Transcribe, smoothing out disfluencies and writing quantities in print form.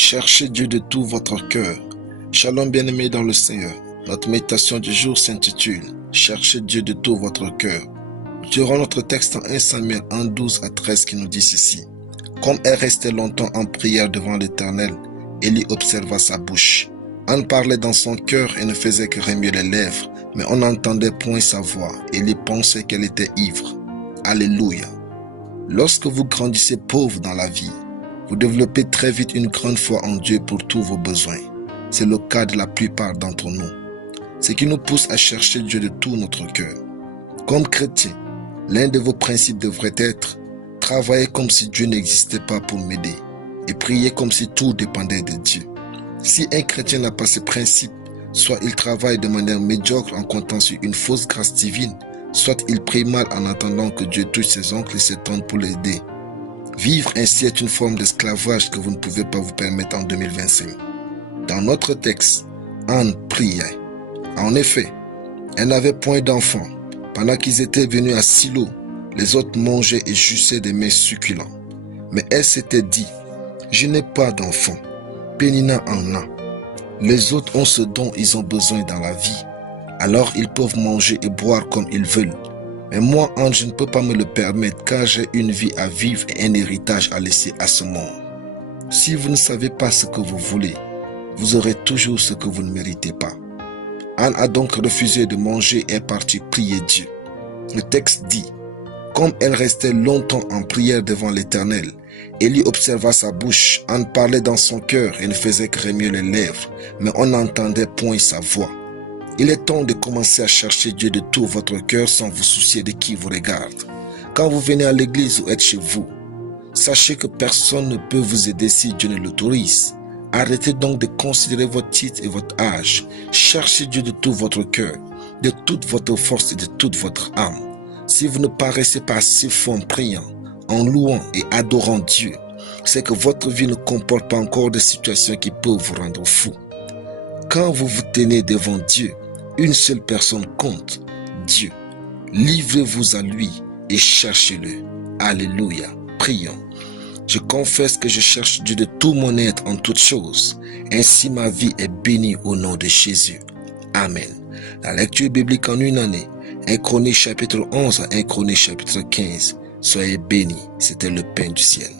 Cherchez Dieu de tout votre cœur. Shalom bien-aimés dans le Seigneur. Notre méditation du jour s'intitule « Cherchez Dieu de tout votre cœur ». Durant notre texte en 1 Samuel 1, 12 à 13 qui nous dit ceci. Comme elle restait longtemps en prière devant l'Éternel, Élie observa sa bouche. Anne parlait dans son cœur et ne faisait que remuer les lèvres, mais on n'entendait point sa voix. Élie pensait qu'elle était ivre. Alléluia. Lorsque vous grandissez pauvre dans la vie, vous développez très vite une grande foi en Dieu pour tous vos besoins. C'est le cas de la plupart d'entre nous. Ce qui nous pousse à chercher Dieu de tout notre cœur. Comme chrétien, l'un de vos principes devrait être « Travailler comme si Dieu n'existait pas pour m'aider et prier comme si tout dépendait de Dieu ». Si un chrétien n'a pas ce principe, soit il travaille de manière médiocre en comptant sur une fausse grâce divine, soit il prie mal en attendant que Dieu touche ses ongles et ses tantes pour l'aider. Vivre ainsi est une forme d'esclavage que vous ne pouvez pas vous permettre en 2025. Dans notre texte, Anne priait. En effet, elle n'avait point d'enfant. Pendant qu'ils étaient venus à Silo, les autres mangeaient et jussaient des mets succulents. Mais elle s'était dit, « Je n'ai pas d'enfant. Pénina en a. Les autres ont ce dont ils ont besoin dans la vie. Alors ils peuvent manger et boire comme ils veulent. Mais moi, Anne, je ne peux pas me le permettre car j'ai une vie à vivre et un héritage à laisser à ce monde. Si vous ne savez pas ce que vous voulez, vous aurez toujours ce que vous ne méritez pas. » Anne a donc refusé de manger et est partie prier Dieu. Le texte dit, comme elle restait longtemps en prière devant l'Éternel, Élie observa sa bouche, Anne parlait dans son cœur et ne faisait que remuer les lèvres, mais on n'entendait point sa voix. Il est temps de commencer à chercher Dieu de tout votre cœur sans vous soucier de qui vous regarde. Quand vous venez à l'église ou êtes chez vous, sachez que personne ne peut vous aider si Dieu ne l'autorise. Arrêtez donc de considérer votre titre et votre âge. Cherchez Dieu de tout votre cœur, de toute votre force et de toute votre âme. Si vous ne paraissez pas assez fort en priant, en louant et adorant Dieu, c'est que votre vie ne comporte pas encore de situations qui peuvent vous rendre fou. Quand vous vous tenez devant Dieu, une seule personne compte, Dieu. Livrez-vous à lui et cherchez-le. Alléluia. Prions. Je confesse que je cherche Dieu de tout mon être en toutes choses. Ainsi ma vie est bénie au nom de Jésus. Amen. La lecture biblique en une année. 1 Chroniques chapitre 11 à 1 Chroniques chapitre 15. Soyez bénis. C'était le pain du ciel.